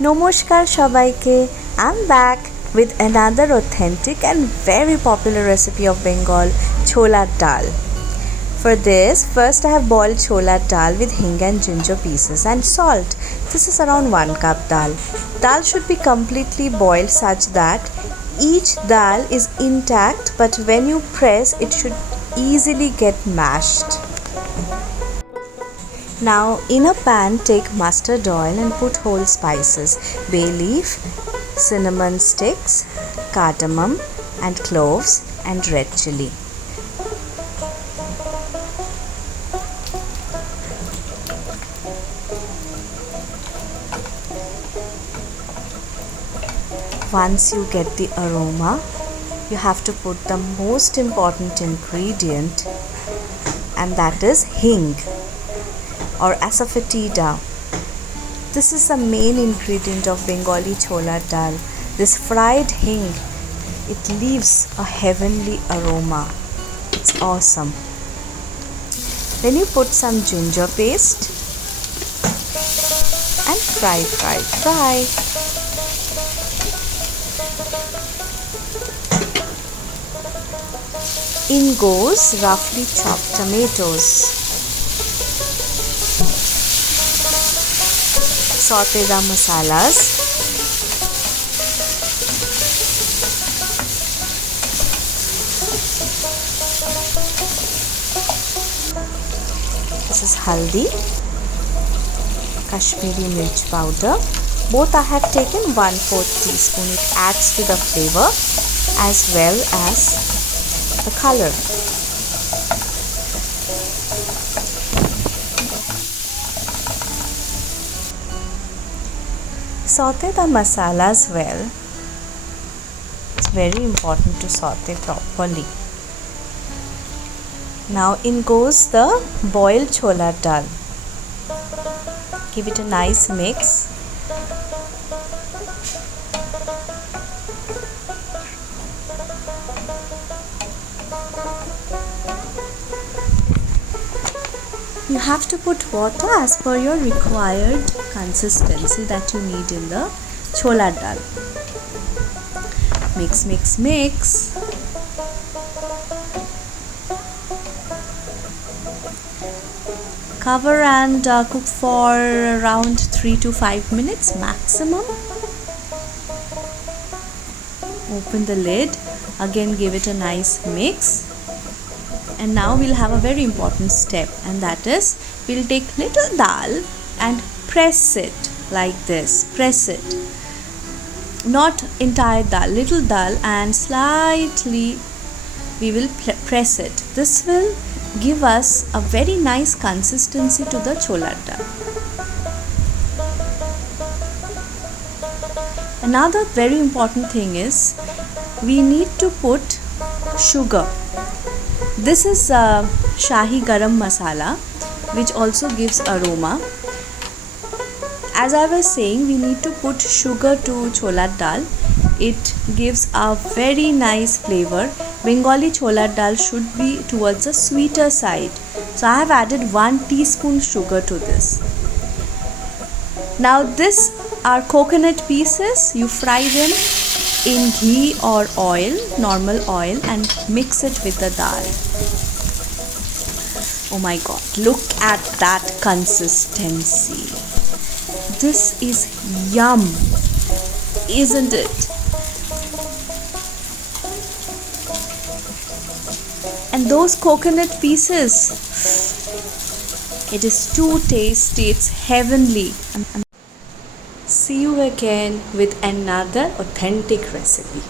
Namaskar সবাইকে, I'm back with another authentic and very popular recipe of Bengal, chola dal. For this, first I have boiled chola dal with hing and ginger pieces and salt. This is around 1 cup dal. Dal should be completely boiled such that each dal is intact, but when you press it should easily get mashed. Now in a pan take mustard oil and put whole spices, bay leaf, cinnamon sticks, cardamom and cloves and red chilli. Once you get the aroma, you have to put the most important ingredient, and that is hing or asafoetida. This is the main ingredient of Bengali chola dal. This fried hing, it leaves a heavenly aroma. It's awesome. Then you put some ginger paste and fry. In goes roughly chopped tomatoes. Saute the masalas. This is haldi, Kashmiri mirch powder. Both I have taken 1/4 teaspoon. It adds to the flavor as well as the color. Saute the masalas well. It's very important to saute properly. Now in goes the boiled chola dal. Give it a nice mix. You have to put water as per your required consistency that you need in the chola dal. Mix. Cover and cook for around 3 to 5 minutes maximum. Open the lid. Again give it a nice mix. And now we'll have a very important step, and that is we'll take little dal and press it like this. Press it, not entire dal, little dal, and slightly we will press it. This will give us a very nice consistency to the chola dal. Another very important thing is we need to put sugar. This is Shahi Garam Masala, which also gives aroma. As I was saying, we need to put sugar to chola dal. It gives a very nice flavor. Bengali chola dal should be towards the sweeter side. So I have added 1 teaspoon sugar to this. Now this are coconut pieces. You fry them in ghee or oil, normal oil, and mix it with the dal. Oh my god, look at that consistency. This is yum, isn't it? And those coconut pieces, it is too tasty, it's heavenly. See you again with another authentic recipe.